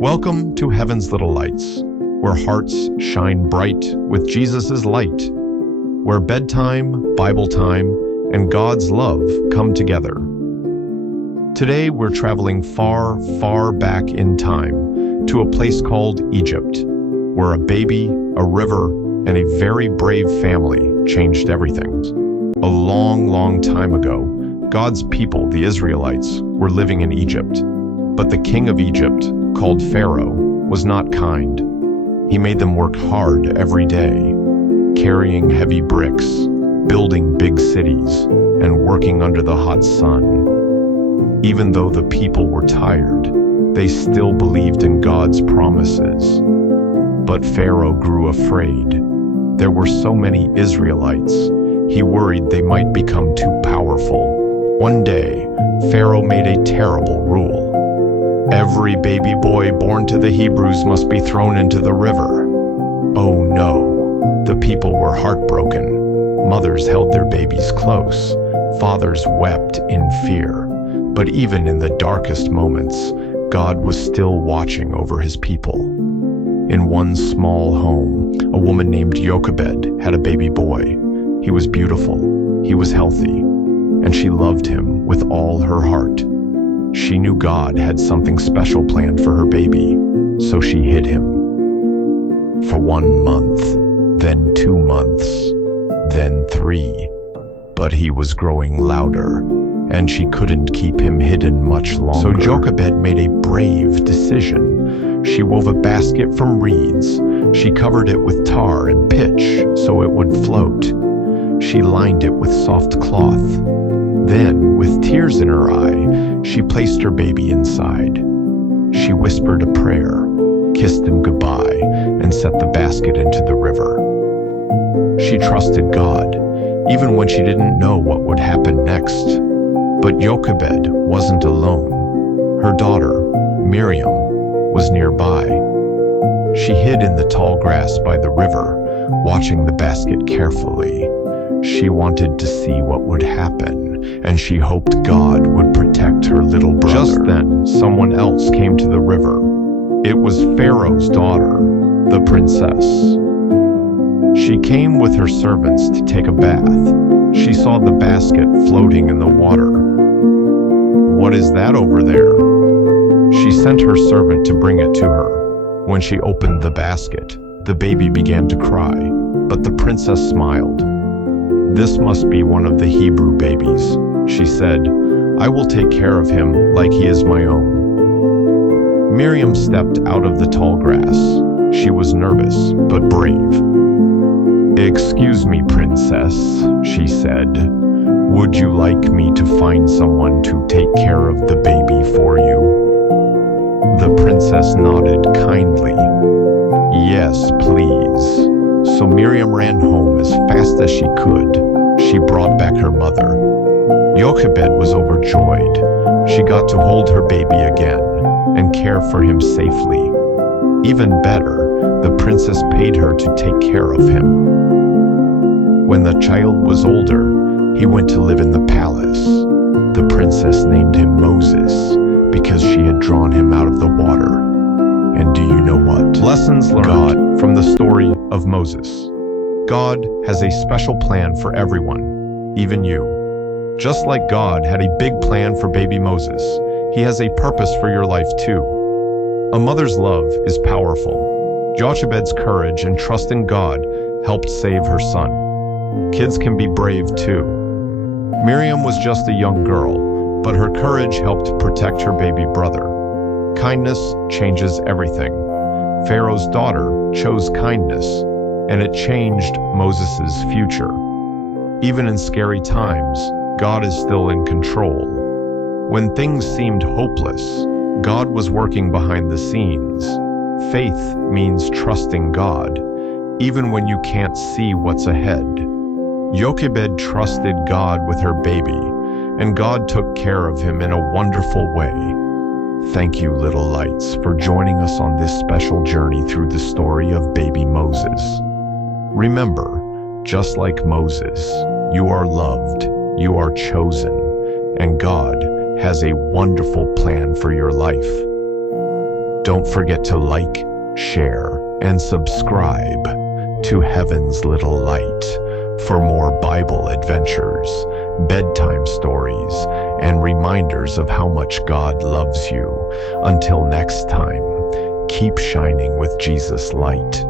Welcome to Heaven's Little Lights, where hearts shine bright with Jesus' light, where bedtime, Bible time, and God's love come together. Today we're traveling far, far back in time to a place called Egypt, where a baby, a river, and a very brave family changed everything. A long, long time ago, God's people, the Israelites, were living in Egypt, but the king of Egypt, called Pharaoh, was not kind. He made them work hard every day, carrying heavy bricks, building big cities, and working under the hot sun. Even though the people were tired, they still believed in God's promises. But Pharaoh grew afraid. There were so many Israelites, he worried they might become too powerful. One day, Pharaoh made a terrible rule. Every baby boy born to the Hebrews must be thrown into the river. Oh no, the people were heartbroken. Mothers held their babies close. Fathers wept in fear. But even in the darkest moments, God was still watching over his people. In one small home, a woman named Jochebed had a baby boy. He was beautiful, he was healthy, and she loved him with all her heart. She knew God had something special planned for her baby, so she hid him. For 1 month, then 2 months, then 3. But he was growing louder, and she couldn't keep him hidden much longer. So Jochebed made a brave decision. She wove a basket from reeds. She covered it with tar and pitch so it would float. She lined it with soft cloth. Then, with tears in her eye, she placed her baby inside. She whispered a prayer, kissed him goodbye, and set the basket into the river. She trusted God, even when she didn't know what would happen next. But Jochebed wasn't alone. Her daughter, Miriam, was nearby. She hid in the tall grass by the river, watching the basket carefully. She wanted to see what would happen, and she hoped God would protect her little brother. Just then, someone else came to the river. It was Pharaoh's daughter, the princess. She came with her servants to take a bath. She saw the basket floating in the water. "What is that over there?" She sent her servant to bring it to her. When she opened the basket, the baby began to cry, but the princess smiled. "This must be one of the Hebrew babies," she said. "I will take care of him like he is my own." Miriam stepped out of the tall grass. She was nervous, but brave. "Excuse me, princess," she said. "Would you like me to find someone to take care of the baby for you?" The princess nodded kindly. "Yes, please." So Miriam ran home as fast as she could. She brought back her mother. Jochebed was overjoyed. She got to hold her baby again and care for him safely. Even better, the princess paid her to take care of him. When the child was older, he went to live in the palace. The princess named him Moses because she had drawn him out of the water. And do you know what? Lessons learned from the story of Moses. God has a special plan for everyone, even you. Just like God had a big plan for baby Moses, he has a purpose for your life too. A mother's love is powerful. Jochebed's courage and trust in God helped save her son. Kids can be brave too. Miriam was just a young girl, but her courage helped protect her baby brother. Kindness changes everything. Pharaoh's daughter chose kindness, and it changed Moses' future. Even in scary times, God is still in control. When things seemed hopeless, God was working behind the scenes. Faith means trusting God, even when you can't see what's ahead. Jochebed trusted God with her baby, and God took care of him in a wonderful way. Thank you, little lights, for joining us on this special journey through the story of baby Moses. Remember, just like Moses, you are loved, you are chosen, and God has a wonderful plan for your life. Don't forget to like, share, and subscribe to Heaven's Little Light for more Bible adventures, bedtime stories, and reminders of how much God loves you. Until next time, keep shining with Jesus' light.